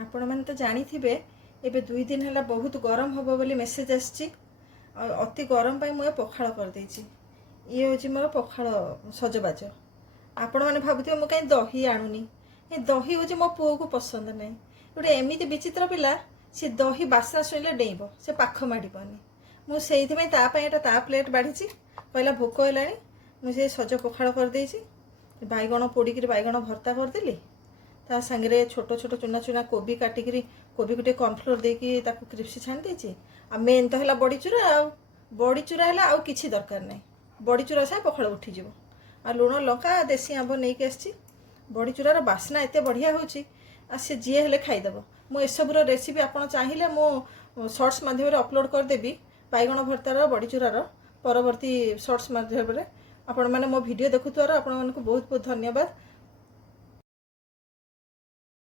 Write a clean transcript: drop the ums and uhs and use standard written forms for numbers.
आपण मैंने तो जानी थे एबे 2 दिन है बहुत गरम हम बोली मेसेज आसी अति गरम पाई मुझे पखाड़ कर देछि। ये हूँ मोर पखाड़ सजबाज। आपण मैंने भावुवे मुझे कहीं दही आणुनी। ये दही हूँ मो पुओ को पसंद नहीं। गोटे एमती विचित्र पिला सी दही बास्ना शुणिले डेइब से पाख माड़बनी। मुझे ता प्लेट बाढ़ी कहला भोक है मुझे सज पखाड़ कर देछि। बैगण पोड़िक बैगण भर्ता करदेली ता सांगे छोट छोट चुना चुना कोबी काटिकी कोबी गोटे कॉर्नफ्लोर देकी ताकू क्रिप्सी छाणी देछि। आ मेन तो है बड़ीचूरा बड़ीचूरा है आउ किछि दरकार नहीं। बड़ीचूरा साए पखाड़ उठीज आ लुण लंका देसी आंब नहीं आसी। बड़ीचूरार बास्ना एत बढ़िया होची आ से जी हेले खाईदेव। मु एसबूर रेसिपी आपड़ चाहिए मो शॉर्ट्स माध्यम अपलोड करदेवी बैगण भर्तार बड़ीचूरार परवर्ती शॉर्ट्स माध्यम आपण मैंने मो वीडियो देखुथार आपण मानक बहुत बहुत धन्यवाद।